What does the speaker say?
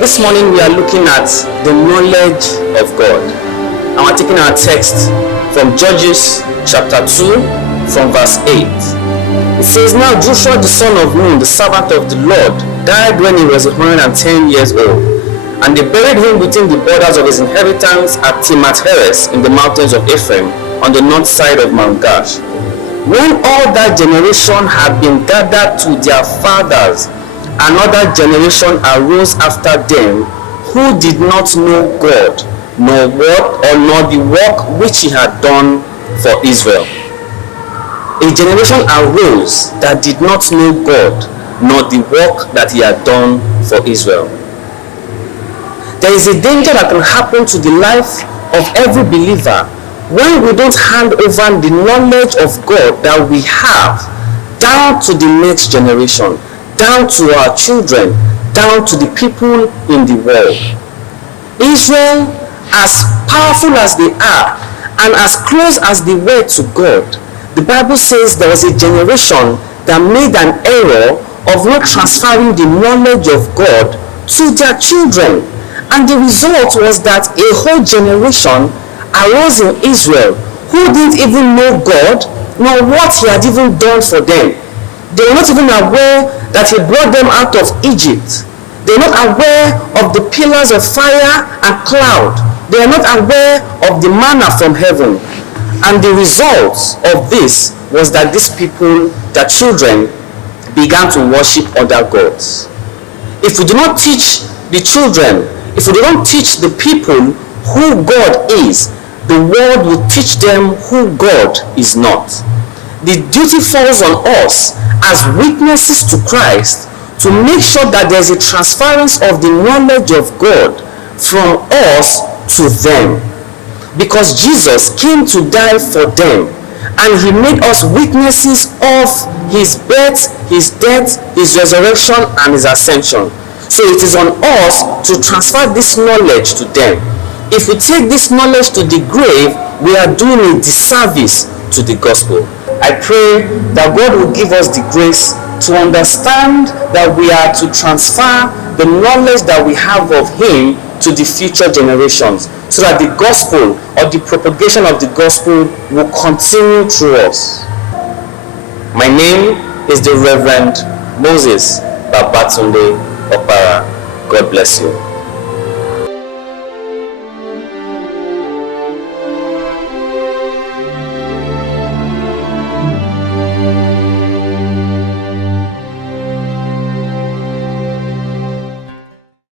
This morning we are looking at the knowledge of God. And we're taking our text from Judges chapter 2 from verse 8. It says, "Now Joshua the son of Nun, the servant of the Lord, died when he was 110 years old. And they buried him within the borders of his inheritance at Timnath-Heres in the mountains of Ephraim on the north side of Mount Gaash. When all that generation had been gathered to their fathers, another generation arose after them who did not know God, nor the work which he had done for Israel." A generation arose that did not know God, nor the work that he had done for Israel. There is a danger that can happen to the life of every believer when we don't hand over the knowledge of God that we have down to the next generation, down to our children, down to the people in the world. Israel, as powerful as they are and as close as they were to God, the Bible says there was a generation that made an error of not transferring the knowledge of God to their children. And the result was that a whole generation arose in Israel who didn't even know God, nor what he had even done for them. They were not even aware that he brought them out of Egypt. They were not aware of the pillars of fire and cloud. They are not aware of the manna from heaven. And the result of this was that these people, their children, began to worship other gods. If we do not teach the children, if we do not teach the people who God is, the world will teach them who God is not. The duty falls on us as witnesses to Christ to make sure that there is a transference of the knowledge of God from us to them. Because Jesus came to die for them, and he made us witnesses of his birth, his death, his resurrection, and his ascension. So it is on us to transfer this knowledge to them. If we take this knowledge to the grave, we are doing a disservice to the gospel. I pray that God will give us the grace to understand that we are to transfer the knowledge that we have of him to the future generations, so that the gospel or the propagation of the gospel will continue through us. My name is the Reverend Moses Babatunde Opara. God bless you.